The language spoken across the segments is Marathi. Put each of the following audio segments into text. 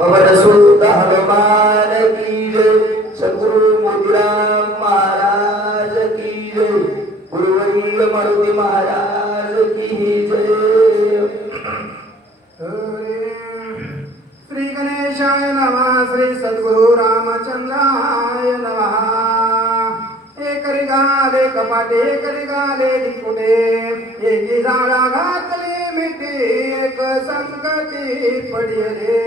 पवन सुत हनुमान की जय। सद्गुरु मोतीराम महाराज की जय। गुरुवर्य मारुती महाराज की जय। श्री गणेशाय नमः। श्री सद्गुरु रामचंद्राय नमः। एक रिगाले कपाटे एक रिगाले दिकुटे एकी झाडा घातली मिठी एक संकटी पडी रे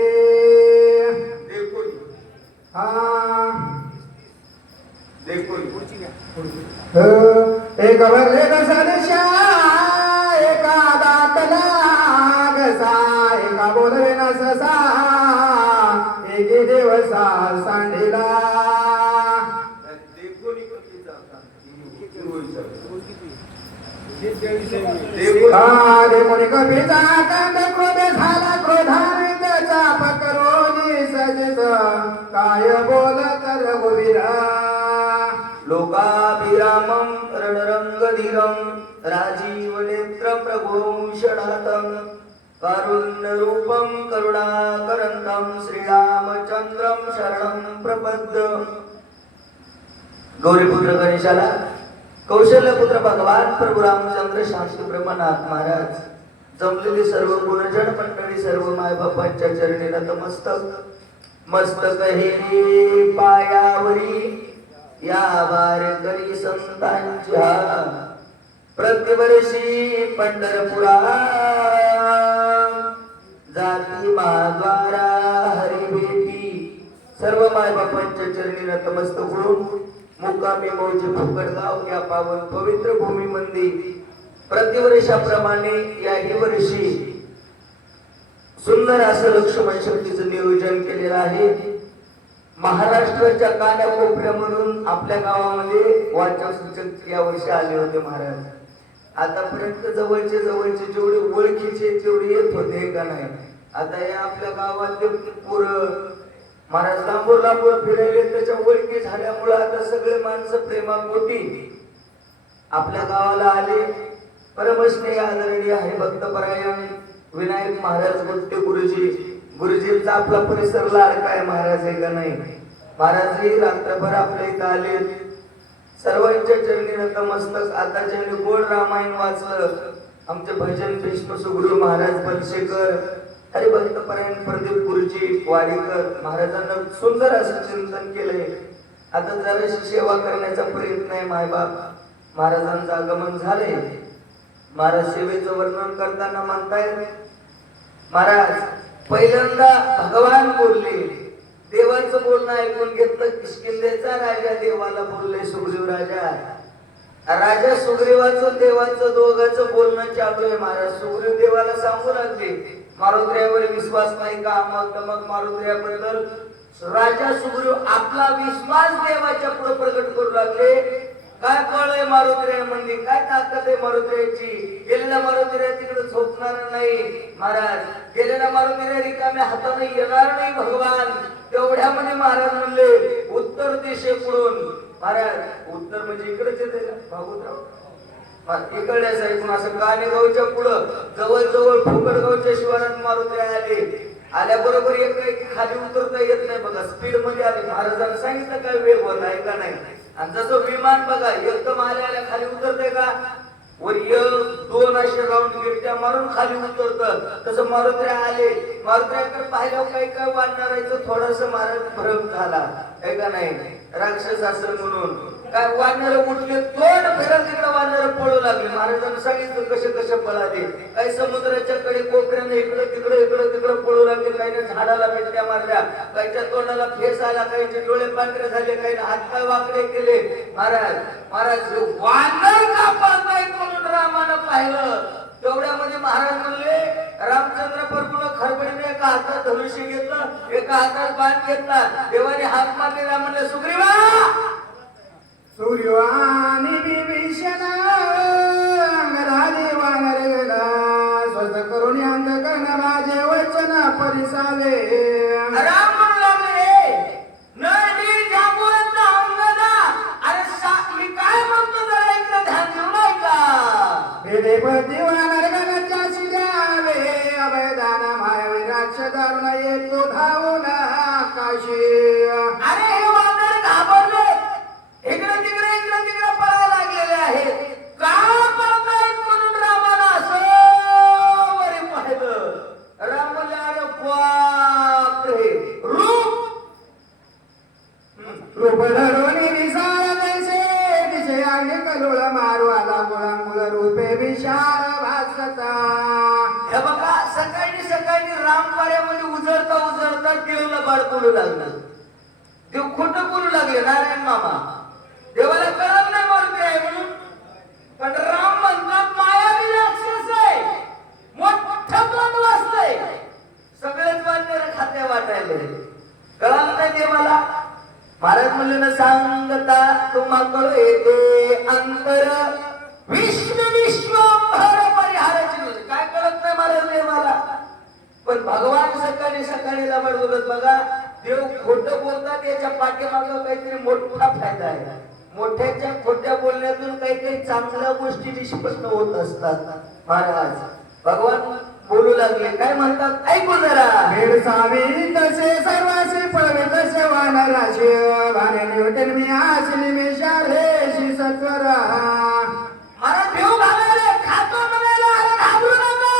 एक भरले कसा एका दातला घसा एका बोलवे न ससा एके देवसा सांडीला कोणी कपीचा कंद क्रोध झाला क्रोधान्वित चाप करोनी सजित काय बोलत रघुवीरा लोकाभिरामं रणरंगधीरं राजीव नेत्र प्रभूषणातं कारुण्यरूपं करुणाकरन्तं श्रीरामचंद्रं शरणं प्रपद्य। गौरीपुत्र गणेशाला कौशल्यपुत्र भगवान प्रभू रामचंद्र शास्त्री ब्रह्मनाथ महाराज जमलेली सर्व गुणजन मंडळी सर्व मायबापांच्या चरणी नतमस्तक मस्तक हे पायावरी या वारकरी संतांच्या प्रतिवर्षी पंढरपुरा जाती महाद्वारा हरिभेटी सर्व मायबापांच्या चरणी नतमस्तक होऊन मुक्कामी मौजे फुकटगाव या पावन पवित्र भूमीमध्ये प्रतिवर्षाप्रमाणे याही वर्षी सुंदर असं लक्ष्मण शक्तीचं नियोजन केलेलं आहे। महाराष्ट्राच्या कानाकोपऱ्या म्हणून आपल्या गावामध्ये वाचा सूचक या वर्षी आले होते महाराज। आतापर्यंत जवळचे जेवढे ओळखीचे तेवढे येत होते का नाही। आता या आपल्या गावातले पोरं महाराज लांबूर फिरायले त्याच्या ओळखी झाल्यामुळे आता सगळे माणसं प्रेमापोटी आपल्या गावाला आले। परमस्नेही आदरणीय हरिभक्तपरायण विनायक महाराज गुट्टे गुरुजींचा आपला परिसर लाडका आहे महाराज आहे का नाही। महाराजही रात्रभर आपल्या इथं आले सर्वांच्या चरणी नतमस्तक। आता ज्यांनी गोड रामायण वाचलं आमचे भजन भीष्म सुगुरु महाराज बलशेकर हरिभक्तपरायण प्रदीप गुरुजी वाडीकर महाराजांना सुंदर असं चिंतन केलंय। आता जराशी सेवा करण्याचा प्रयत्न आहे मायबाप महाराजांचं आगमन झालंय। महाराज सेवेचं वर्णन करताना म्हणतायत महाराज पहिल्यांदा भगवान बोलले देवाचं बोलणं ऐकून घेतलं। किष्किंधेचा राजा देवाला बोलले सुग्रीव राजा सुग्रीवाचं देवाचं दोघांचं बोलणं चालू आहे महाराज। सुग्रीव देवाला सांगू लागले मारुद्र्यावर विश्वास नाही का मग मारुद्र्याबद्दल राजा सुग्रीव आपला विश्वास देवाच्या पुढे प्रकट करू लागले। काय कळलंय मारुद्र्या म्हणजे काय ताकद आहे मारुद्र्याची। गेलेला मारुद्र्या तिकडे झोपणार नाही महाराज। गेलेला मारुद्र्या रिकाम्या हाताने येणार नाही भगवान। तेवढ्यामध्ये महाराज म्हणले उत्तर दिशेकडून महाराज उत्तर म्हणजे इकडेच येते का भागवतराव इकडल्याच ऐकून असं कानेगावच्या पुढं जवळ फुकटगावच्या शिवारात मारुद्र्या आले। आल्याबरोबर एक खाली उतरता येत नाही बघा स्पीड मध्ये आले। महाराजांना सांगितलं काय वेग होत आहे का नाही। आणि जसं विमान बघा एकदम आल्या खाली उतरते का वर दोन असे राऊंड गिरट्या मारून खाली उतरत तसं मारुद्र्या आले। मारुद्र्याकडे पाहिलं काय वाढणारायचं थोडस महाराज भ्रम झाला आहे का नाही। राक्षस असेल म्हणून काय वानर उठले तोंड फिरत तिकडे वानर पळू लागले। महाराजांना सांगितलं कसे पळाले। काही समुद्राच्या कडे कोपऱ्याने इकडे तिकडे पळू लागले। काही झाडाला पेटल्या मारल्या काहीच्या तोंडाला फेस आला काहीचे डोळे पांढरे झाले काही हातपाय वाकडे केले। महाराज वानर का पळताय म्हणून रामानं पाहिलं। तेवढ्यामध्ये महाराज म्हणले रामचंद्र प्रभूने खरबडीने एका हातात धनुष्य घेतलं एका हातात बाण घेतला। देवाने हात मारले रामाने सुग्रीवा सूर्यवानी विभीषण अंगराजे वानर गेला स्वत करून अंधकन माझे वचन परिसावे। राम म्हणले नदी जाबून अंगदा अरे मी काय म्हणतो जरा इकडे ध्यान देऊ नाही का। हे देवती वानर गणाच्या शिजावे अभयदान मायवी राक्ष दारुण येतो धावून पाशी. अरे हे वानर घाबरले, इकडे तिकडे पळायला लागलेले आहेत. का पळतायत म्हणून रामाला असं वरी पाहिलं. राम म्हणले, अरे बापरे, रूप धरोनी निसाळ जैसे दिसे आगे कलोळ मारू आला मुळामुळ रूपे विशाल भासता. हे बघा, सकाळी सकाळी रामवाड्यामध्ये उजळता देवला बाळ बोलू लागलं. देव खोटं बोलू लागले नारायण मामा. देवाला कळत नाही मारुती आहे म्हणून, पण राम म्हणतात मायावी राक्षस आहे, मोठं तोंड वाचलंय, सगळेच वाटेल खाते वाटायले. कळत नाही देवाला. महाराज म्हणले ना, सांगता तुम्हाकडे येते अंतर विश्वंभर परिहाराची नव्हती. काय कळत नाही महाराज देवाला. पण भगवान सकाळी सकाळी लबाड बोलत. बघा, देव खोटं बोलतात, याच्या पाठीमागं काहीतरी मोठा फायदा आहे. मोठ्याच्या खोट्या बोलण्यातून काही काही चांगल्या गोष्टी निष्पन्न होत असतात. महाराज भगवान बोलू लागले, काय म्हणतात ऐकू जरा. भेडसावी तसे सर्वांशी पळवे तसे वानराशी भाने निवटेल मी आसली मी शालेशी सत्वरा. महाराज भेव घालायला खातो म्हणायला, अरे घाबरू नका,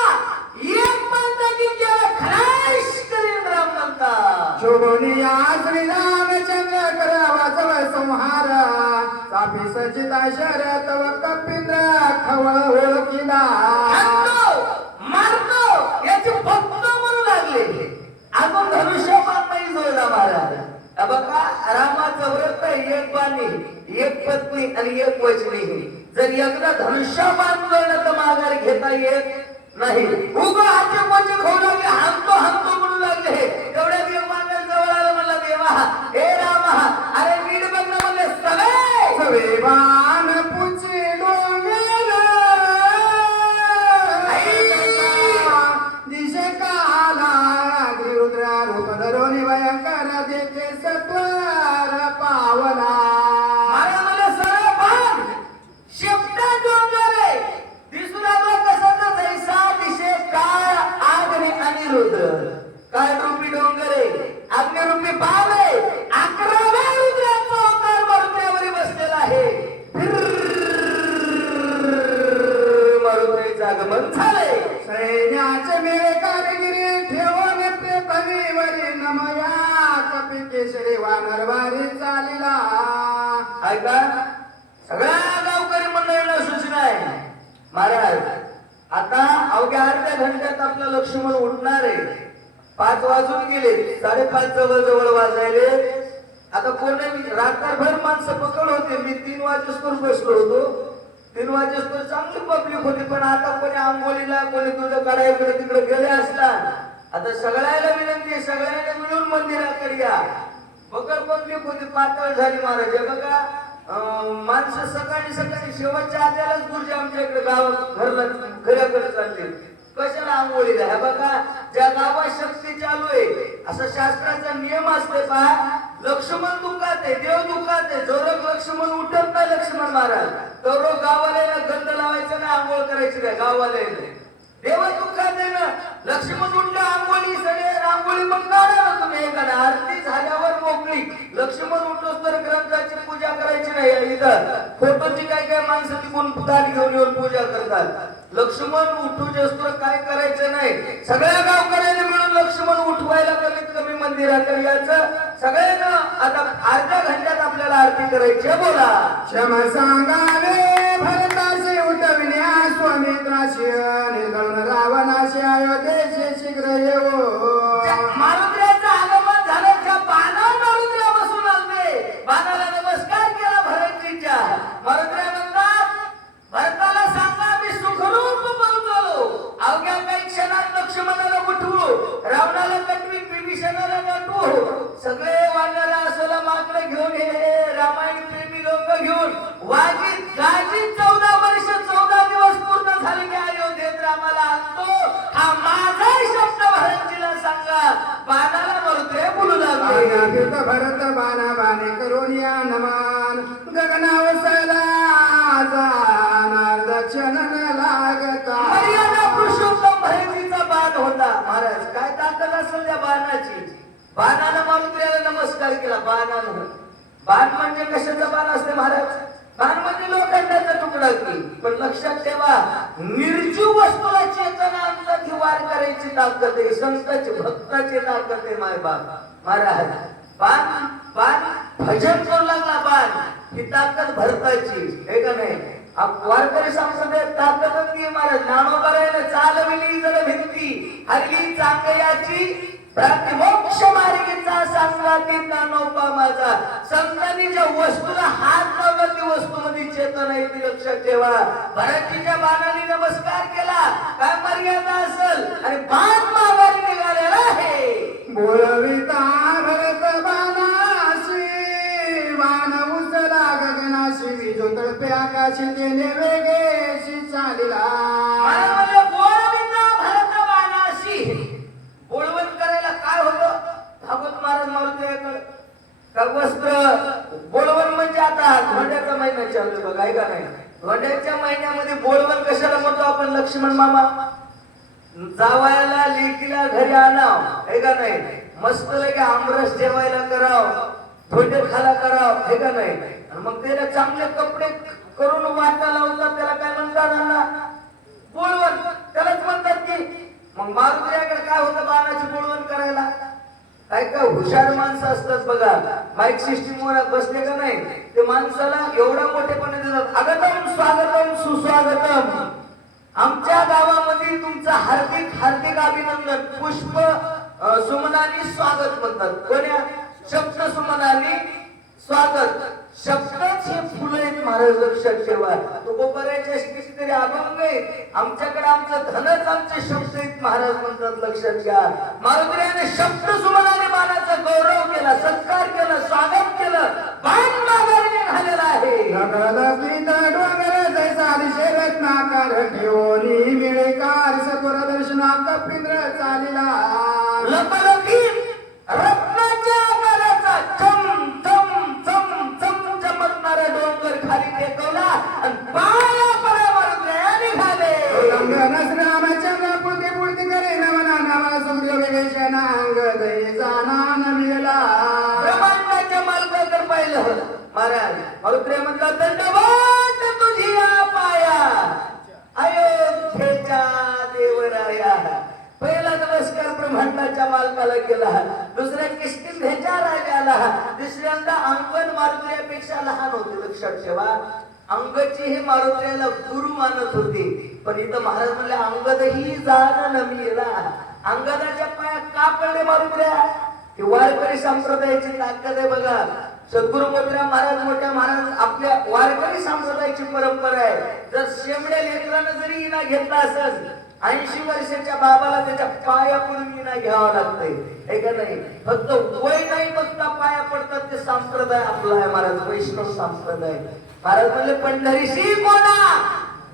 एक म्हणता की केलं खलास करीन राम म्हणता. शोभनी आसली रामचंद्र करावा जवळ संहारा. चापी सचिता शर्यत व कपिंद्र खवळ ओळखीला. मारतो याची भक्त म्हणू लागले. अजून धनुष्यबाण नाही जोडला महाराज. बघा, रामाचं व्रत एक बाणी, एक पत्नी आणि एक वचनी. जर एकदा धनुष्यबाण जोडलं तर माघार घेता येत नाही. उगा हाते म्हणजे खाऊ लागले, हाणतो म्हणू लागले. तेवढ्या देव मान्य जवळ आलं, म्हणलं देवा हे रामा, अरे वीड बघ ना म्हणले. सवे बाण पुचे डोंगर दिशे काला रुद्रा रूप धरोनी भयंकर देते सत्वर पावला. मला मला सरळ बाण शेपटा डोंगर दिसून आलं कसं तर जैसा दिशे काळ आग्नी आणि रुद्र. काय रूपी डोंगर आहे, अग्निरूपी बाण आहे. 11व्या रुद्राचा अवतार मारुतीवर बसलेला आहे. मारुतीचं आगमन झालंय. सैन्याचे मेळे कारागिरी ठेवून पृथ्वीवरी नमया कपी केशरी वानर वारी चालिला. ऐका, सगळ्या गावकरी मंडळींना सूचना आहे. महाराज आता अवघ्या अर्ध्या घंट्यात आपलं लक्ष्मण उठणार आहे. 5 वाजून गेले, 5:30 जवळ वाजायले. आता कोण रात्रभर माणसं पकड होते. मी 3 वाजेस्तोर बसलो होतो. 3 वाजेस्तोर चांगली पब्लिक होती. पण आता कोणी आंघोळीला, कोणी तुझं काढा इकडे तिकडे गेले असतात. आता सगळ्याला विनंती, सगळ्यांना मिळून मंदिराकडे या. बकड पब्लिक होती, पातळ झाली महाराज. हे बघा, माणसं सकाळी शेवटच्या आद्यालाच गुरुजी आमच्या इकडे घराकडे चालले. कशाला आंघोळीला. हे बघा, ज्या गावात शक्ती चालू आहे असा शास्त्राचा नियम असते. पहा, लक्ष्मण दुःखात आहे, देव दुःखात आहे. जोरक लक्ष्मण उठत नाही लक्ष्मण महाराज, तर गावाला गंध लावायचं नाही, आंघोळ करायची नाही गावाला. देव दुःखात आहे ना. लक्ष्मण उठल्या आंघोळी, सगळे आंघोळी मग काढा ना तुम्ही. एखादा आरती झाल्यावर मोकळी. लक्ष्मण उठलोच तर ग्रंथाची पूजा करायची नाही. इथं फोटोची काय माणसं तिकून ताट घेऊन येऊन पूजा करतात. लक्ष्मण उठू असतो काय करायचं नाही. सगळ्या गावकऱ्यांनी मिळून लक्ष्मण उठवायला कमीत कमी मंदिराकडे यायचं. सगळ्यांना आता अर्ध्या घंट्यात आपल्याला आरती करायची. बोला. क्षम सांगावे भरताचे उठविण्या स्वामित्राशी निर्गुण रावणाशी अयोध्येचे शीघ्र येवो. मारुतीचं आगमन झालं. त्या बाणावर मारुतीला बसून आलते. बाणाला नमस्कार केला भरतजीच्या. मारुतीला म्हणतात, भरताला सांगा मी सुखरूप बोलतो. अवघ्या काही क्षणात लक्ष्मणाला उठवू, रावणाला कटवी, विभीषणाला नटवू. सगळे वानरा असला माकडे घेऊन हे रामायण प्रेमी लोक घेऊन वाजीत गाजीत 14 वर्ष 14 दिवस पूर्ण झाले की अयोध्येत रामाला आणतो. हा माझा शब्द भरतजीला सांगा. बाणाला मरुते बोलू लागले. भरत बाणा बाणे करून या नमान गगनावसला जाणार दक्षिण लागता. मर्यादा पुरुषोत्तम भरतीचा बाण होता. महाराज काय ताकद असेल त्या बाणाची. बाणानं मारुतीला केला बाणानं. बाण म्हणजे कशाचा बाण असते महाराज? बाण म्हणजे लोखंडाचा तुकडा की. पण लक्षात ठेवा, निर्जीव वस्तूला चेतना आणतात ही वार करायची ताकद आहे, संतांची भक्ताची ताकद आहे. माय बाप महाराज बाण बाण भजन करू लागला, बाण ही ताकद भरताची हे का नाही? वारकरी संप्रदायात ताकद होती महाराज. ज्ञानोबरायला चालविली जड भिंती हरली चांगयाची प्रातिमोक्ष मार्गीचा सांगाती ज्ञानोबा माझा. संतांच्या वस्तूला हात लावला ती वस्तूमध्ये चेतना येते, लक्षात ठेवा. भरतीच्या बाणाने नमस्कार केला, काय मर्यादा असेल? आणि बाण माघारी निघालेला आहे. बोलविता भरत बाणाशी, बाण उचला गगनाशी, विजो तळपे आकाशी, तेने वेगेशी चालिला. बोलविता भरत बाणाशी. बोलवण करायला काय होतं? भागवत महाराज मारुतीकडे का वस्त्र बोलवण म्हणजे आता धोंड्याचा महिना चालू आहे बघा, आहे का नाही? धोंड्याच्या महिन्यामध्ये बोलवण कशाला म्हणतो आपण? लक्ष्मण मामा जावायला लेकीला घरी आणाव, आहे का नाही? मस्त लगे आमरस जेवायला कराव, धोंडे खाला कराव, आहे का नाही? आणि मग त्याला चांगले कपडे करून वाटा लावतात, त्याला काय म्हणतात ना? बोलवण. त्यालाच म्हणतात की. मग मारुतीकडे काय होतं बाणाची बोलवण करायला? काय काय हुशार माणसं असतात बघा, माईक सिस्टीम वर बसले का नाही, ते माणसाला एवढा मोठेपणे देतात. अगतम स्वागतम सुस्वागतम, आमच्या गावामध्ये तुमचं हार्दिक हार्दिक अभिनंदन. पुष्प सुमनानी स्वागत म्हणतात. कोण्या? शब्द सुमनानी स्वागत. शब्दच हे फुलं आहेत महाराज, लक्षात ठेवा. तो गोबराच्या कितीतरी अभंग आहे. आमच्याकडे आमचं धनच आमचे शब्द आहेत महाराज म्हणतात, लक्षात घ्या. मारुतीने शब्द सुमनाने बाणाचा गौरव केला, सत्कार केला, स्वागत केलं. बाण माघारी निघालेला आहे. डोंगर जैसा दिशे रत्नाकार ठेवली मिळेकार सत्वर दर्शना कपिंद्र चालिला. लपलपीत रत्नाच्या आकाराचा चम चम चम चम चमकणारा डोंगर खाली टेकवला आणि पाया पडा मारुतीने निघाले. रामचंद्र पुढे पुढे करे नवना नावा सुग्रीव विभीषण अंग दैजा नमिला. ब्रह्मांडाच्या मालकाकडे पाहिलं महाराज. मारुतीने म्हटलं दंडवत तुझी पाया अयोध्येच्या देवराया. पहिला नमस्कार ब्रह्मांडाच्या मालकाला केला, दुसऱ्या किष्किंधेच्या राजाला, तिसऱ्यांदा अंगद मारुतीपेक्षा लहान होते, लक्षात ठेवा. अंगदची हे मारुतीला गुरु मानत होते. पण इथं महाराज म्हणले अंगदही जाण नमीला. अंगदाच्या पायात का पडले मारुत्र्या? ही वारकरी संप्रदायाची ताकद आहे बघा. सद्गुरु मोठ्या महाराज मोठ्या महाराज आपल्या वारकरी संप्रदायाची परंपरा आहे. जर शेमड्या लेकरानं जरी इना घेतला असेल, 80 वर्षाच्या बाबाला त्याच्या पाया पडून इना घ्यावा लागतंय, हे का नाही? फक्त वय नाही बघता पाया पडतात. ते संप्रदाय आपला आहे महाराज, वैष्णव संप्रदाय. महाराज म्हणले पंढरीशी कोणा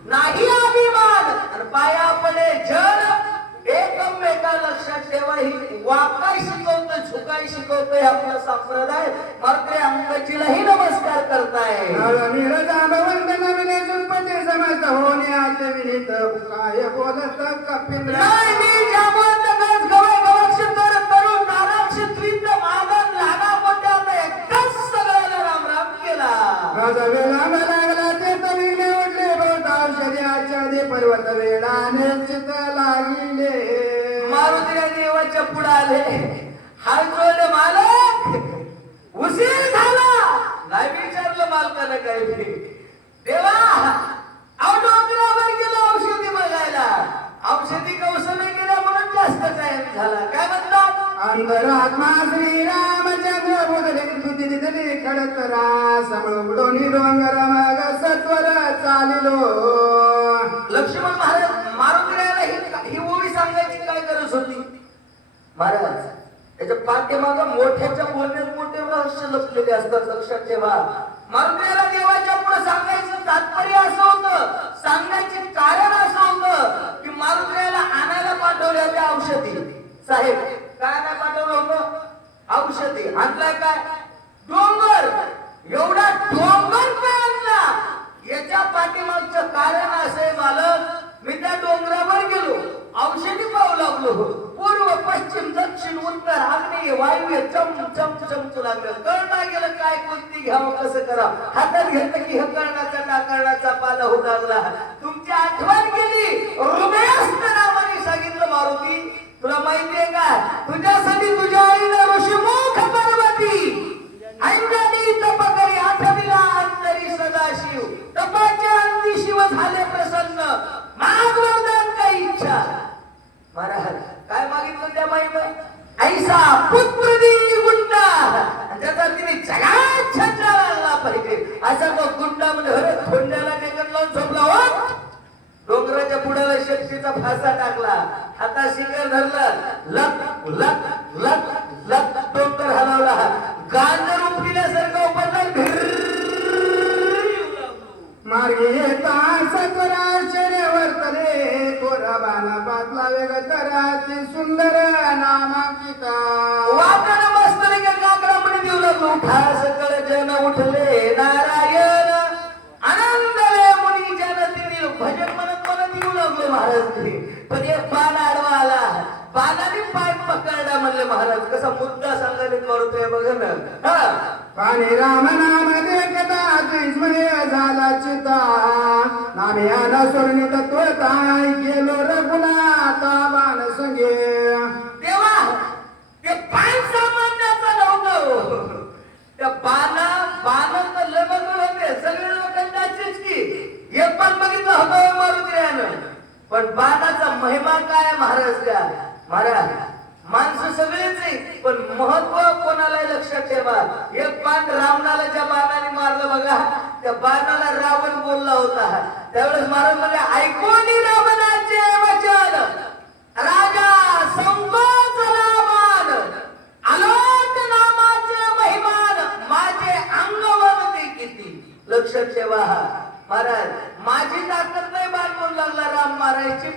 नाही अभिमान आणि पाया पडे जड एकमेका. लक्षात ठेवा, ही वाकाय शिकवतोय, झुकाय शिकवतोय आपला संप्रदाय. मात्र अंगजीलाही नमस्कार करताय. काय बोलत कपिंद्र राम राम केला. लागला ते तरी उठले बहुत औषधी आचार्य पर्वत वेळाने चित लागिले. मारुतीने देवाच्या पुढे आले, हात जोडले, मालक उशीर झाला. नाही विचारलं मालकानं काय देवा, डोंगरावर गेलो औषधी बघायला. औषधी कौशल्य गेल्या म्हणून जास्त टाइम झाला. काय म्हणतात? अंतरात्मा श्रीरामचंद्र बोधले तुझी खडत रासमळून डोंगर मग सत्वर चालिलो. लक्ष्मण महाराज मारुतीला ही ओळी सांगायची काय गरज होती महाराज? त्याच्या पाठीमागे मोठ्याच्या बोलण्यात मोठे रहस्य लपलेले असतात, लक्षात ठेवा. मारुतीला देवाच्या पुढे सांगायचं तात्पर्य असं होतं, सांगण्याचे कारण असं होतं की मारुतीला आणायला पाठवले होते औषधी. साहेब काय नाही पाठवलं होतं? औषधी. आणलाय काय? डोंगर. एवढा डोंगर काय आणला? याच्या पाठीमागचं कारण असं आहे मालक, मी त्या डोंगरावर गेलो, औषधी पाहू लागलो. पूर्व पूर्व पश्चिम दक्षिण उत्तर आग्नेय वायव्य चम चम चमचू लागलं. कळना गेलं काय कोणती घ्यावं कसं करावं. हातात घेतलं की हकरणाचा टाकरणाचा पाला होऊ लागला. तुमची आठवण गेली. हृदयस्थ नावाने सांगितलं मारुती तुला माहितीये का तुझ्यासाठी तुझ्या आईनं ऋषीमुख पर्वती अंजनी तप करी आठविला अंतरी सदाशिव. तपाच्या अंती शिव झाले प्रसन्न. माग वरदान काही इच्छा. महाराज काय मागितलं त्या माईनं? ऐसा पुत्र दी गुंडा त्याचा तिने जगात छंद लागला पाहिजे असा तो गुंडा म्हणजे थोंड्याला टेकत लावून झोपला हो. डोंगराच्या पुढाला शेपटीचा फासा टाकला. हातात शिखर धरलं. लक लक लक लक डोंगर हलवला. गांजर उपटिल्यासारखं उपटला. मार्गी येता सत्वरा शरे वर्तले कोरा बाणा पातला वेग तराची सुंदर नामांकिता. वाटण मस्तले का काकडा म्हणे देऊ लागलो. उठा सकळ जन उठले नारायण आनंदले मुनी जन तिने भजन म्हणत म्हणत येऊ लागलो महाराज. पण एक बाण आडवा आला. बाणाने पाय पकडला म्हणले महाराज. कसा मुद्दा सांगायला करतोय बघ ना. पाणी राम नाम देखता विस्मय झाला चिता. नामे आला स्वर्णी तत्वता गेलो रघुनाथा बाण संगे. देवा ते पाय सामान्याचा नव्हतं. त्या बाण तर लबगड होते सगळे लोकांचेच की. एक पण बघितलं होतं मारुतीयानं. पण बाणाचा महिमा काय महाराज का महाराज. माणसं सगळेच आहे पण महत्व कोणाला लक्षात ठेवा. एक बाण रावणाला ज्या बाणाने मारलं बघा त्या बाणाला रावण बोलला होता. त्यावेळेस महाराज म्हणजे ऐकून रावणाचे वचन राजा संकोचला मान आलोट नामाचे महिमान माझे अंगवरती किती. लक्षात ठेवा महाराज. माझी ताकद नाही बाण म्हणू लागला राम मारायची.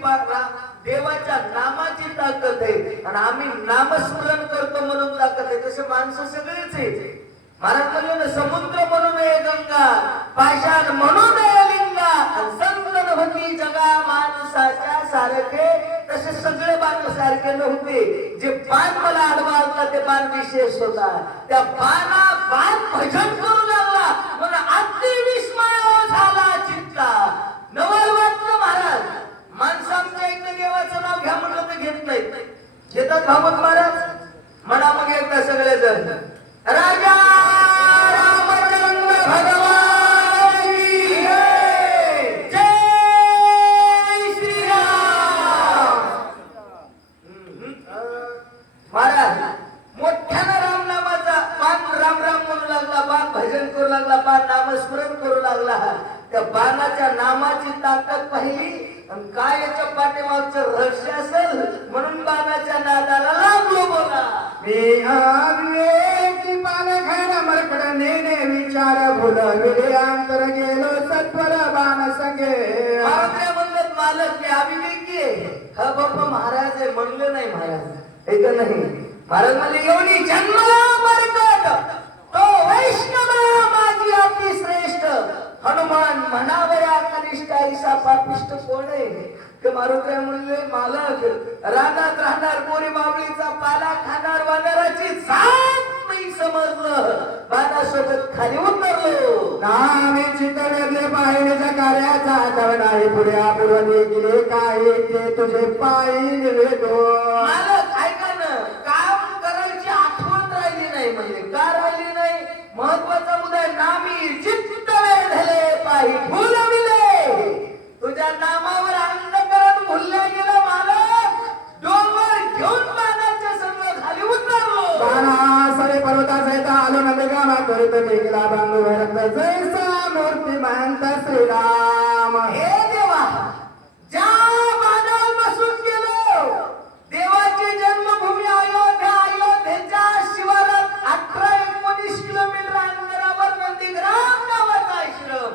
देवाच्या नामाची ताकद आहे आणि आम्ही नामस्मरण करतो म्हणून ताकद आहे. तसे माणसं सगळेच आहे. महाराज म्हणले ना समुद्र म्हणून आहे गंगा पाषाण म्हणून आहे लिंगा संतन होती जगा माणसाच्या सारखे. तसे सगळे बाण सारखे नव्हते. जे बाण मला आडवा होता ते बाण विशेष होता. त्या बाण भजन करू लागला म्हणून अति विस्मय झाला चित्ता. नवल वाटलं महाराज. माणसं आमच्या एकदा देवाचं नाव घ्या म्हणलं तर घेत नाही. घेतात भामत महाराज. म्हणा मग एकदा सगळे जण राजा रामचंद्र भगवान की जय श्रीराम. महाराज मोठ्यानं राम नामाचा बाण राम राम म्हणू लागला. बाण भजन करू लागला. बाण नामस्मरण करू लागला. त्या बाणाच्या नामाची ताकद पाहिली आणि काय याच्या पाठीमागचं रहस्य असेल म्हणून बाणाच्या नादाला लागलो बोला. मी आवेची पाल खायला मरकड नेने विचार भुलविले अंतर गेलो सत्वर बाण संगे. महाराज म्हणतात मालक मी अभिवेकी आहे. हा बाप्पा महाराज आहे म्हणले नाही महाराज. ऐक नाही महाराज म्हणले एवढी जन्मला मरकट तो वैष्णव माझी अति श्रेष्ठ. हनुमान म्हणावया कनिष्ठ ऐसा पापिष्ट कोण आहे. ते मारुती म्हणले मालक रानात राहणार गोरी मावळीचा पाला खाणार वानराची जात नाही समजलं. बाणासोबत खाली उतरलो. नामे चितवले पाहिण्याच्या कार्याचा आठवण पुढे आपण गेले काय ते तुझे पायी निवेदो. मालक ऐका ना काम करायची आठवण राहिली नाही. म्हणजे का राहिली नाही. महत्वाचा मुद्दा नामी चित्त वेधले पायी फुलविले. तुझ्या नामावर अंधकरण भुलल्या गेलं मालक. डोंगर घेऊन बाणाच्या संग खाली उतरलो. बाणा सरे पर्वतासहित आलो नंदगामा करीत मेघला बांधू रक्त जैसा मूर्ती महंत श्रीराम. हे देवा ज्या बाणावर बसून गेलो देवाची जन्मभूमी अयोध्या. अयोध्येच्या शिवारात 18-19 किलोमीटर अंतरावर नंदीग्राम नावाचा आश्रम.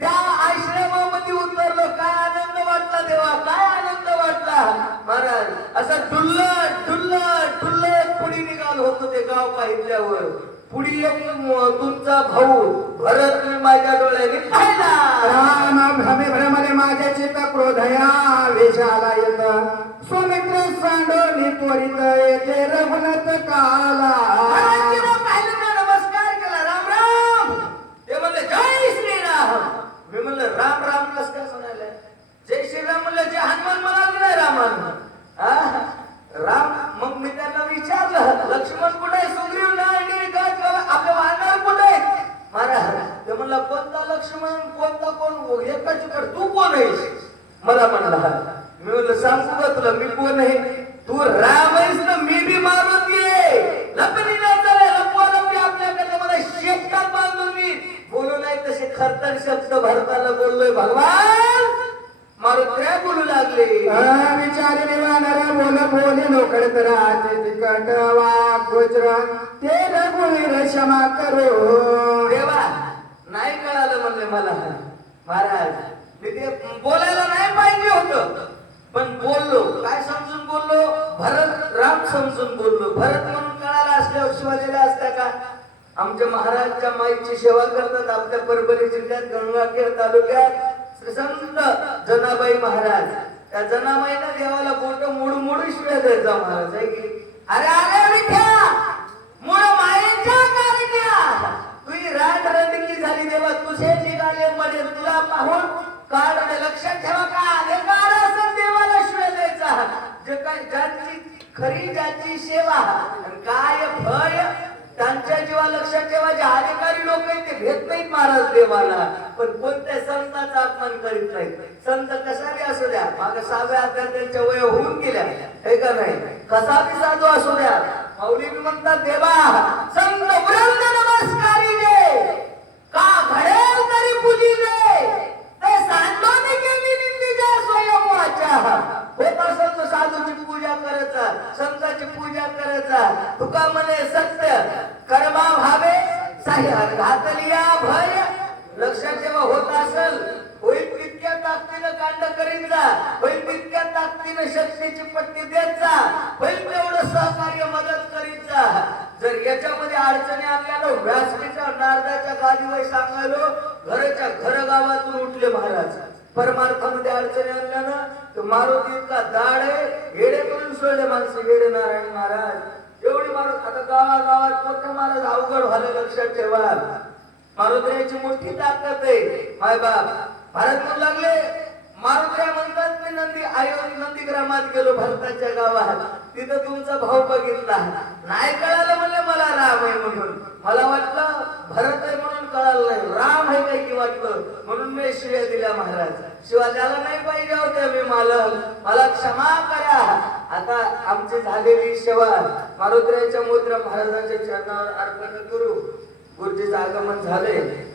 त्या आश्रमामध्ये उतरलो. काय आनंद वाटला देवा. काय आनंद वाटला महाराज. असं डुल्लत डुल्लत डुल्लत पुढे निघाल होतो ते गाव पाहिल्यावर. पुढे तुमचा भाऊ भरत मी माझ्या डोळ्याने पाहिला. राम भ्रमे भ्रमले माझे चित्त क्रोधया वेशाला येत सुमित्र सांडोली त्वरित येते रघुनाथ काला महाराजांनी पाहिलं ना, नमस्कार केला, राम राम. ते म्हणले जय श्रीराम. मी म्हणलं राम राम कस काय म्हणाले? जय श्रीराम म्हणलं, जे हनुमान म्हणाले नाही रामान. राम. मग मी त्यांना विचारलं, लक्ष्मण कुठे, सुग्रीव नाही, आपले वानर कुठे? महाराज ते म्हणला, कोणता लक्ष्मण, कोणता कोण, एकाचकडे तू कोण आहेस? मला म्हणला. मी म्हणलं सांगू का तुला मी कोण आहे? तू राम आहेस ना, मी बी मारुती आहे. लपणी नाही चालेल, लपवालपी आपल्याकडे मला शेतात बांधून मी बोलू नाही तसे खरतर शब्द भरताना बोललोय भगवान. मारुत्र्या बोलू लागले. विचारले वानरा बोल बोले लोकड तर आचे तिकट वाक गोचर ते रघुवीर क्षमा करो. देवा नाही कळालं म्हणले मला. महाराज मी ते बोलायला नाही पाहिजे होतं, पण बोललो. काय समजून बोललो? भरत राम समजून बोललो. भरत म्हणून कळाला असल्यावर शिवाजीला असत्या का? आमच्या महाराजच्या माईची सेवा करतात आपल्या परभणी जिल्ह्यात गंगाखेड तालुक्यात श्री संत जनाबाई महाराज. त्या जनाबाईला देवाला बोट मोडून मोडून शिव्या द्यायचा महाराज आहे की. अरे अरे विठ्या मूळ मायेच्या कारण्या तुझी रात रंदकी झाली देवा, तुझे निघाले मध्ये तुला पाहून कारण लक्षात ठेवा का अधिकार असेल देवाला शिव्या द्यायचा. जे काय ज्यांची खरी ज्याची सेवा आणि काय भय त्यांच्या जीवा लक्षात ठेवा. जे अधिकारी लोक आहेत ते भेट नाहीत महाराज देवाला, पण कोणत्या संतांचा अपमान करीत नाही. संत कसाही असू द्या, मागे 6व्या अध्यायात त्यांच्या वय होऊन गेल्या हे का नाही, कसा बी साधू असू द्या. माऊली म्हणतात देवा संत उरंद नमस्कारी दे का घडेल तरी पूजी दे ते सांडोनी केली निंदीच्या स्वयंवाच्या. होत असेल तर साधूची पूजा करायचा, संताची पूजा करायचा. तुका म्हणे सत्य कर्मा भावे साह्य घातलिया भय. लक्षात ठेवा, होत असेल होईल तितक्या ताकदीनं कांड करीत जा, होईल तितक्या ताकदीनं शक्तीची पट्टी देत जा, होईल तेवढं सहकार्य मदत करीत जा. जर याच्यामध्ये अडचणी आपल्याला व्यासपीठा नारदाच्या गादीवर सांगायलो, घराच्या घर गावातून उठले महाराज. परमार्थामध्ये अडचणी आणल्यानं तो मारुती इतका दाड आहे, येडे करून सोडले माणसं. येडे नारायण महाराज एवढी मारुती. आता गावागावात मोठं महाराज अवघड व्हायला. लक्षात ठेवा, मारुतीची मोठी ताकद आहे. माय बाप भारत म्हणू लागले. मारुत्र्या म्हणतात मी नंदीग्रामात गेलो भरताच्या गावात, तिथं तुमचा भाऊ बघितला. नाही कळालं म्हणले मला राम आहे म्हणून. मला वाटलं भरत आहे म्हणून कळालं नाही, राम आहे काय की वाटलं, म्हणून मी शिव्या दिल्या महाराज. शिवाय द्यायला नाही पाहिजे होत्या मी मालक, मला क्षमा करा. आता आमची झालेली सेवा मारुत्र्याच्या मुद्रा महाराजांच्या चरणावर अर्पण करू. गुरुजीचं आगमन झाले.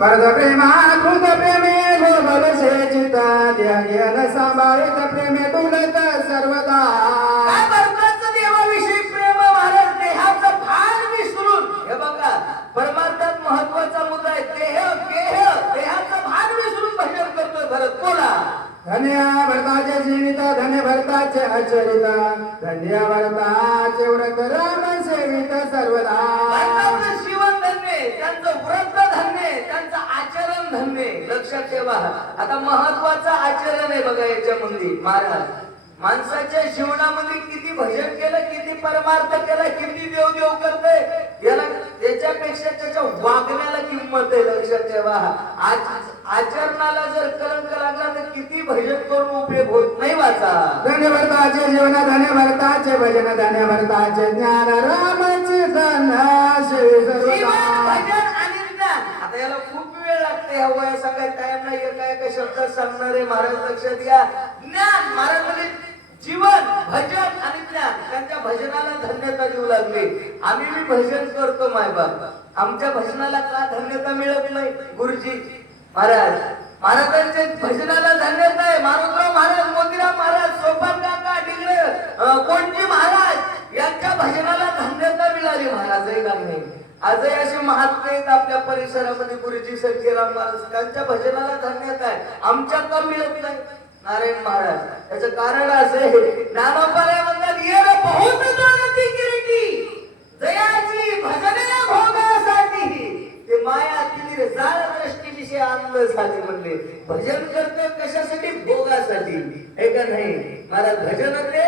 परद प्रेमा कृत प्रेमे लोभवसे चित्ता ध्यान सांभाळित प्रेमे डुलत सर्वदा. काय भरताचं देवाविषयी प्रेम महाराज देहाचं भान विसरून. हे बघा परमार्थात महत्वाचा मुद्दा आहे. देहाचं भान विसरून भजन करतोय भरत. बोला धन्य भरताचे जीवित धन्य भरताचे आचरित धन्य भरताचे व्रत राम सेवित सर्वदा. भरताचं जीवन धन्य, त्यांचं व्रत धन्य, त्यांचं आचरण धन्य. लक्षात ठेवा, आता महत्वाचं आचरण आहे बघा याच्यामध्ये. महाराज माणसाच्या जीवनामध्ये किती भजन केलं, किती परमार्थ केला, किती देवदेव करतोय, याला याच्यापेक्षा त्याच्या वागण्याला किंमत आहे. लक्षात ठेवा, आचरणाला जर कलंक लागला तर किती भजन करून उपयोग होत नाही. वाचा धन्य भरताचे जीवन धन्य भरताचे भजन धन्य भरताचे ज्ञान रामाचे धन जीवन भजन आणि ज्ञान. आता याला खूप वेळ लागते. ह्या वया सांगायला टाइम नाही. एका शब्दात सांगणारे महाराज लक्षात घ्या. ज्ञान महाराज म्हणजे जीवन भजन आणि ज्ञान. त्यांच्या भजनाला धन्यता देऊ लागले. आम्ही बी भजन करतो मायबाप, आमच्या भजनाला का धन्यता मिळत नाही? गुरुजी महाराज महाराजांच्या भजनाला धन्यता आहे. मारुतराव महाराज, मोतीराम महाराज, सोपान काका, डिगळे, कोणजी महाराज यांच्या भजनाला धन्यता मिळाली. महाराज आहे का नाही? आजही असे महात्मे आहेत आपल्या परिसरामध्ये. गुरुजी सखीराम महाराज, त्यांच्या भजनाला धन्यता आहे. आमच्या का मिळत नाही? नारायण महाराज याचं कारण असे, ज्ञानोबाला म्हणतात ये रे बहुत जोडती किरीटी जयाची भजने भोगासाठी. ते ते माया तिने जाळ दृष्टीविषयी आणलं झाले म्हणले. भजन करतो कशासाठी? भोगासाठी, हे का नाही महाराज? भजन ते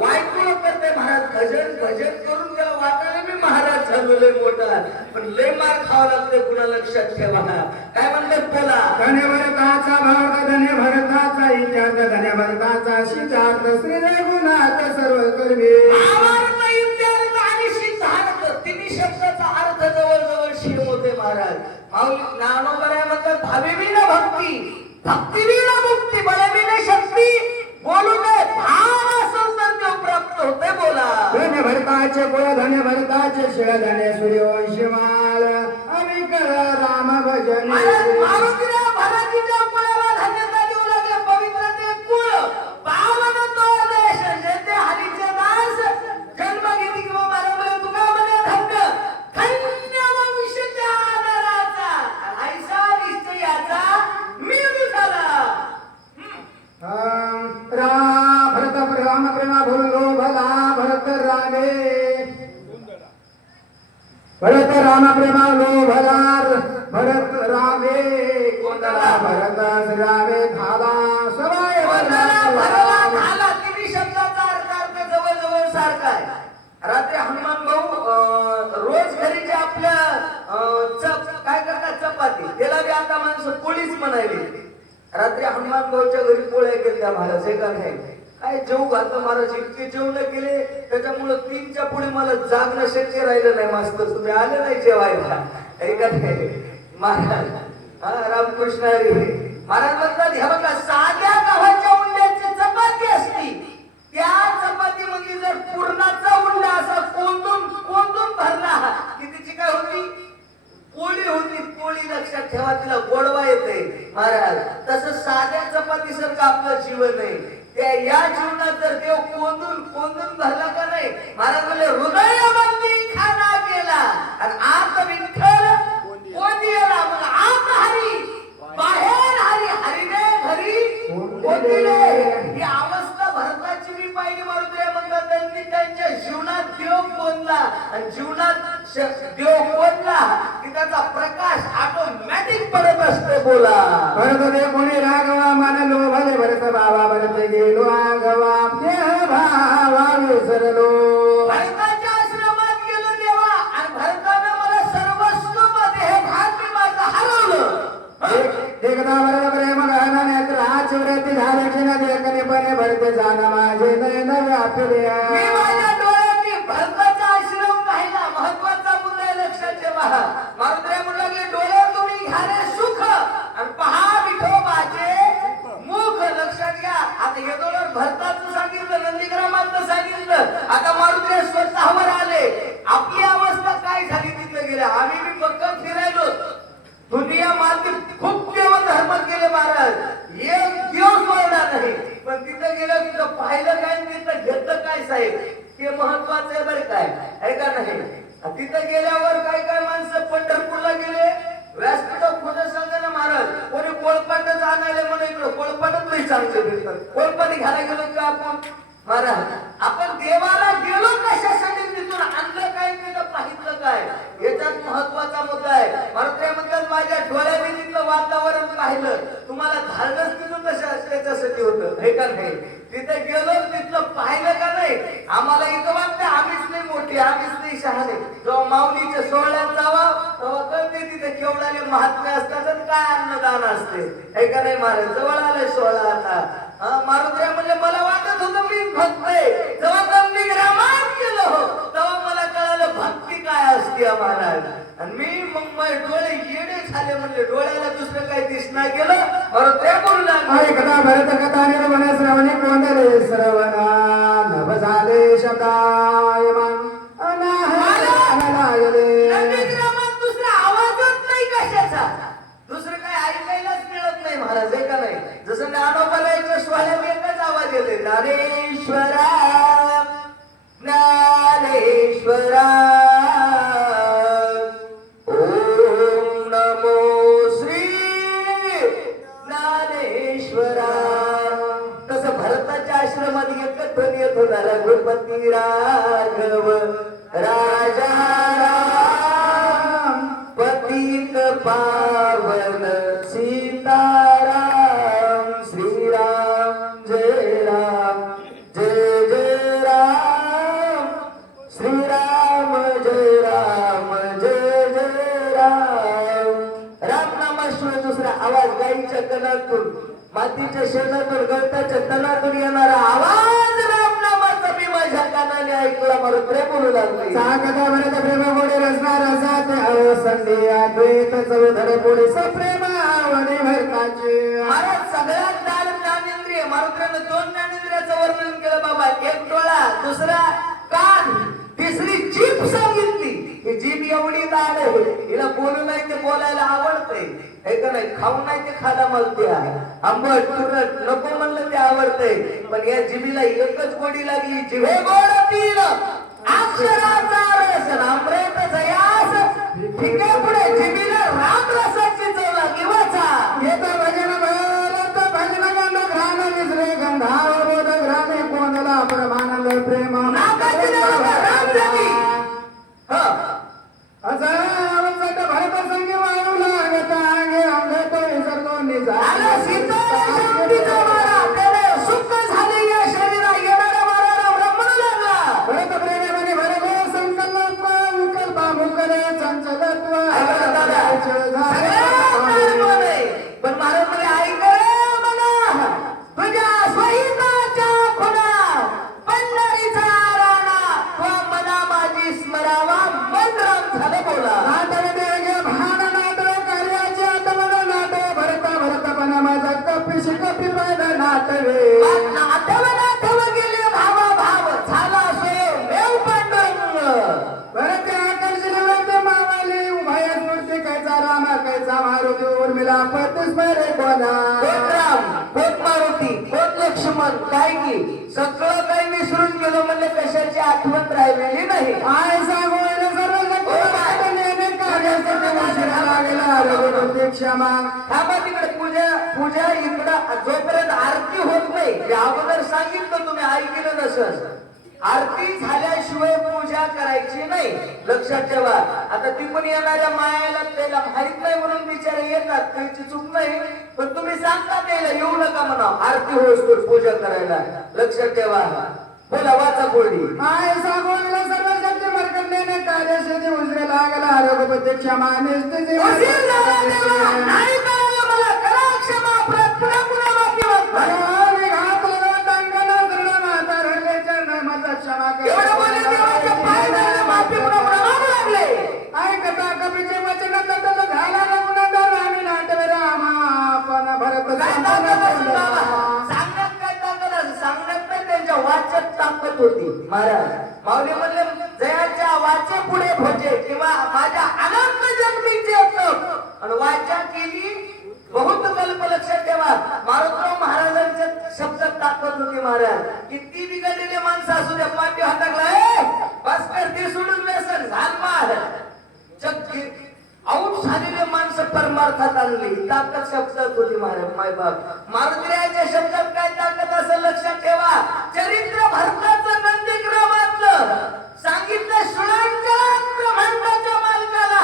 वाईट करते महाराज. भजन भजन करून त्याला वाटायला मी महाराज झालो लय मोठा, पण लय मार खावा लागते. पुन्हा लक्षात ठेवा. काय म्हणतात बोला? धन्य भरताचा भाव, धन्य भरताचा इत्यार्थ, धन्य भरताचा सिद्धार्थ, श्री रघुनाथ सर्व कर्मे. भावार्थ इत्यार्थ आणि सिद्धार्थ तिन्ही शब्दाचा अर्थ जवळजवळ शिव होते महाराज. माऊली ज्ञानोबराय म्हणतात भाविविना भक्ती, भक्तिविना मुक्ती, बळविना शक्ती, बोलू नये भाव असेल तर देव प्राप्त होते. बोला. धन्य भरताचे कुळ, धन्य भरताचे शिळ, धन्य सूर्यवंशी माळ, अविकल राम भजन. मारुतीला भरतीच्या कुळाला धन्यता देऊ लागले. पवित्र ते कुळ, पावन तो देश, जेथे हरीचे दास जन्म घेतली किंवा मानवले तुका म्हणे धन्य, धन्य वंशच्या नराचा, ऐसा निश्चयाचा मी झाला. भरत राम प्रेमा भूलो भला, भरत रागे, भरत राम प्रेमा लो भला, भरत रागे कोंडला, भरत रागे झाला सवाय झाला. तिन्ही शब्दाचा अर्थ जवळजवळ सारखा आहे. रात्री हनुमान भाऊ रोज घरी जे आपल्या काय करतात चपाती, त्याला बी आता माणसं पोळीच म्हणायली. रात्री हनुमान भाऊच्या घरी पोळ्या केल्या महाराज, हे का नाही? काय जेव घालतं महाराज, इतके जेवण केले त्याच्यामुळे 3च्या पुढे मला जागणं शक्य राहिलं नाही. मास्तर तुम्ही आले नाही जेवायला, हे का नाही महाराज? रामकृष्ण हरी. महाराज म्हणतात हे बघा, साध्या गव्हाच्या उंड्याची चपाती असती, त्या चपातीमध्ये जर पूर्णाचा उंडा असा कोंडून कोंडून भरला की त्याची काय होती? पोळी होती. पोळी लक्षात ठेवा, तिला गोडवा येते महाराज. तसं साध्या चपाती सारखं आपलं जीवन आहे. त्या या जीवनात जर देव कोंडून कोंडून भरला का नाही महाराज म्हणले, हृदयामध्ये खाना केला आणि आत विठ्ठल कोंडिला. मग आत हरी, बाहेर हरी, हरीने घरी कोंडिले. ही अवस्था भरताची मी पाहिली. मारुती म्हणतात त्यांनी त्यांच्या जीवनात देव कोंडला आणि जीवनात देव कोंडला की त्याचा प्रकाश ऑटोमॅटिक पडत असतो. बोला. भरत दे कोणी राघवा मानलो भले, भरत बाबा भरत गेलो आगवा, देह भावा विसरलो. भरताच्या आश्रमात गेलो देवा आणि भरतानं मला सर्वस्व मध्ये हे भाग मी माझं हरवलं. एकदा भरत प्रेम गहना नेत्र आचवरती झाले क्षण देखणे पणे, भरत जाण माझे नयन व्यापले. मी माझ्या डोळ्यांनी भरताचा आश्रम पाहिला. महत्वाचा मुद्दा आहे, लक्षात ठेवा. मारुती म्हणू लागले, डोळे तुम्ही घ्या रे सुख आणि पहा विठोबाचे मुख. लक्षात घ्या. आता हे डोळ्यावर भरताचं सांगितलं, नंदीग्रामाचं सांगितलं. आता मारुती स्वतःवर आले. आपली अवस्था काय झाली तिथे गेले. आम्ही बी फक्त फिरायलो. दुनिया माती खूप देव धर्म केले महाराज, एक देव सोडला नाही. पण तिथं गेलं, तिथं पाहिलं काय, तिथं घेतलं काय साहेब, हे महत्वाचं आहे बरं. काय आहे का नाही? तिथं गेल्यावर काय काय माणसं पंढरपूरला गेले. व्यासपीठावर खोटं सांगा ना महाराज. कोणी कोळपाटच आणायला म्हणून इकडं कोळपाटच नाही चांगले भेटतात. कोळपाटी घ्यायला गेलो का आपण महाराज? आपण देवाला गेलो कशासाठी? तिथून आणलं काय, तिथं पाहिलं काय, याच्यात महत्वाचा मुद्दा आहे. मारुती म्हणतात माझ्या डोळ्याने तिथलं वातावरण पाहिलं. तुम्हाला धाडस तिथून त्याच्यासाठी होतं, हे का नाही? तिथे गेलो, तिथलं पाहिलं का नाही? आम्हाला इथं वाटतं आम्हीच नाही मोठी, आम्हीच नाही शहाणे. जेव्हा माऊलीच्या सोहळ्यात जावा तेव्हा कळते तिथे केवढाले महात्म्य असतात आणि काय अन्नदान असते, हे का नाही महाराज? जवळ आलाय सोहळा आता. मारुती म्हणले मला वाटत होतं मी भक्त आहे. जेव्हा नंदीग्रामात गेलो तेव्हा मला कळालं भक्ती काय असते महाराज. आणि मी मग माझे डोळे येडे झाले. म्हणले डोळ्याला दुसरं काही दिसणार गेलं. मारुती बोलू लागले, कथा भरत कथा निर्मण श्रवणी कोंडले श्रवणा नभ झाले शब्दायमान लागले. नंदीग्रामात दुसरा आवाजच नाही कशाचा, दुसरं काही ऐकायलाच मिळत नाही महाराज, हे का नाही? जसं ज्ञानोबाच्या सोहळ्यात एकच आवाज येते, ज्ञानेश्वरा ज्ञानेश्वरा ओम नमो श्री ज्ञानेश्वरा. तसं भरताच्या आश्रमात एकच ध्वनी येत होता, रघुपती राघव राजा राम पती पावन सीताराम श्रीराम जय जय राम श्रीराम जय जय राम. रामनामाशिवाय दुसरा आवाज गाईच्या कणातून मातीच्या शेणातून गवताच्या तणातून येणारा आवाज रामनामाचा मी माझ्या कानाने ऐकला. मला प्रेम बोलू लागले. सागता भरत प्रेम गोडे रसना रसात अहो संधी अद्वैत चौधर गोडे सप्रेम आवडी भरताचे. महाराज सगळ्यात दाल ज्ञानेंद्रिय मारुतीनं 2 ज्ञानेंद्रियाचं वर्णन केलं बाबा. एक डोळा, दुसरा कान, तिसरी जीभ सांगितली. ही जीभ एवढी दाल आहे, हिला बोलू नाही ते बोलायला आवडतंय. हे का नाही, खाऊ नाही ते खायला मागते. आंबट तुरट नको म्हणलं ते आवडतंय. पण या जिभीला एकच गोडी लागली. जिभे गोड तीन अक्षराचा रस अमृत जयास. ठीक आहे, पुढे जिभीला राम रसाची चव लागली. वाचा येत भजन भरत भजन गंध घ्राण विसरे गंधाव बोध घ्राणे कोणला प्रमानंद प्रेम नाकाची देवता राम देवी. अवचट भरत संगी वाळू लागत अंगे अंग तो विसरतो निजा. आला सीताराम शक्तीचा मारा. त्याने सुख झाले या शरीरा येणारा मारा ब्रह्मण लागला. भरत प्रेमे भरले संकल्प विकल्प मुकले चंचलत्व. पण महाराज म्हणे ऐक रे मना, तुझ्या स्वहिताच्या खुणा पंढरीचा राणा तो मना माझी स्मरावा. मन राम झालं बोला. नाटक देगे भान नाटक कार्याचे आत्मन नाट भरता भरतपण माझा कपिश कपी पद नाटवे. आठव गेले भावा भाव झाला सो देव पांडुरंग. भरत आकर्षण होते मावाले उभय मूर्ती कैचा राम कैचा मारुती उर्मिला पती स्मरे कोणा. कोण राम, कोण मारुती, कोण लक्ष्मण, काय की सगळं काही विसरून गेलो म्हणजे कशाची आठवण राहिलेली नाही. आय सांगोयला सर्व शक्ती नेने कार्यासाठी उशिरा लागला रघुपती क्षमा. थांबा तिकडे पूजा इकडं जोपर्यंत आरती होत नाही. हे अगोदर सांगितलं, तुम्ही ऐकलं नसेल. आरती झाल्याशिवाय पूजा करायची नाही, लक्षात ठेवा. आता ती पण येणाऱ्या मायाला त्याला माहित नाही म्हणून बिचारे येतात, त्यांची चूक नाही. पण तुम्ही सांगता त्याला येऊ नका म्हणा, आरती होईस्तोवर पूजा करायला. लक्षात ठेवा. बोला वाचा बोलली. आय सांगोयला सर्व शक्ती मरकन नेने कार्यासाठी उशिरा लागला रघुपती क्षमा. निस्तिती उशीर झाला तेव्हा नाही कळलं मला, करा क्षमा. पुन्हा पुन्हा माफी मागतो. एवढं बोलले देवाच्या पाय धरले, माफी पुन्हा मागू लागले. ऐकता कपीचे वचन तटल झाला रघुनंदन रामी नाटवे रामा. पण भरत काय ताकद असेल बाबा? सांगण्यात काय ताकद असेल? सांगण्यात नाही, त्यांच्या वाचेत ताकद होती. महाराज माऊली म्हणले जयाच्या वाचे पुढे भोजे किंवा माझ्या अनंत जन्मीचे आणि वाचा केली बहुत कल्प. लक्षात ठेवा. मारुतराव महाराजांच्या शब्दात ताकद होती. महाराज किती बिघडलेले माणसं असू द्या, पाठी हाताकला बस करते सोडून व्यसन झाल. चक्की आऊट झालेले माणसं परमार्थात आणली. ताकद शब्दात होती. महाराज माय बाप मारुतीच्या शब्दात काय ताकद असं लक्षात ठेवा. चरित्र भरताचं नंदीग्रामातलं सांगितलं शुळांच्या ब्रह्मांडाच्या मालकाला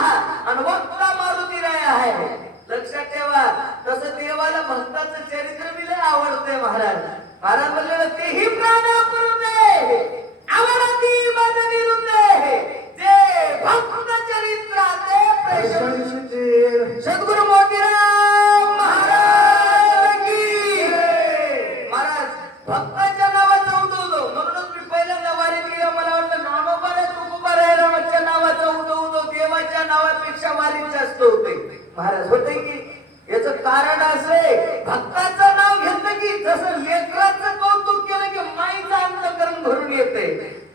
आणि वक्ता मारुती राय आहे. लक्षात ठेवा. तसं देवाला भक्ताचं चरित्र बी लय आवडतंय. महाराज म्हणले तेही प्राण करू दे आवडती मन निरुदे जे भक्त चरित्राचे प्रशंसित. सद्गुरु मोतीराम महाराज की. महाराज भक्ताच्या नावाचं उदो म्हणूनच मी पहिल्यांदा वारीत गेलो. मला वाटलं नामोबा तुकोबा रायरामाच्या नावाचं उदो देवाच्या नावापेक्षा वारीत जास्त होते. महाराज होते की याचं कारण असे, भक्ताचं नाव घेतलं की जसं लेकराचं कौतुक केलं की माईचं अंतःकरण भरून येते,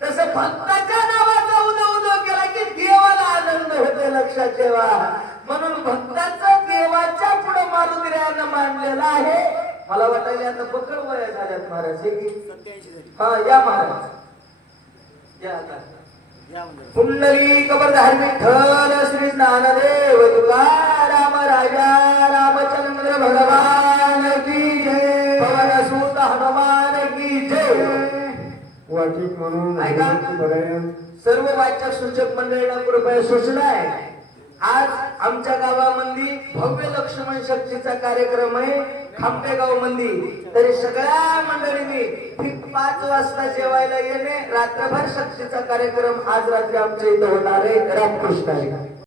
तसं भक्ताच्या नावाचा उदो केला की देवाला आनंद होते. लक्षात ठेवा. म्हणून भक्ताचं देवाच्या पुढे मारुतीरायानं मांडलेलं आहे. मला वाटायला आता बकळ वया झाल्यात महाराज. हे की हा या महाराज या आता. पुंडली कबरधारी विठ्ठल श्री ज्ञानदेव तुकाराम राजा रामचंद्र भगवान की जय. पवन सुत हनुमान की जय. वाचिक म्हणून ऐका. सर्व वाचक सूचक मंडळींना कृपया सूचना आहे. आज आमच्या गावामध्ये भव्य लक्ष्मण शक्तीचा कार्यक्रम आहे खामटेगाव मध्ये. तरी सगळ्या मंडळींनी ठीक 5 वाजता जेवायला येणे. रात्रभर शक्तीचा कार्यक्रम आज रात्री आमच्या इथं होणार आहे. रामकृष्ण हरी.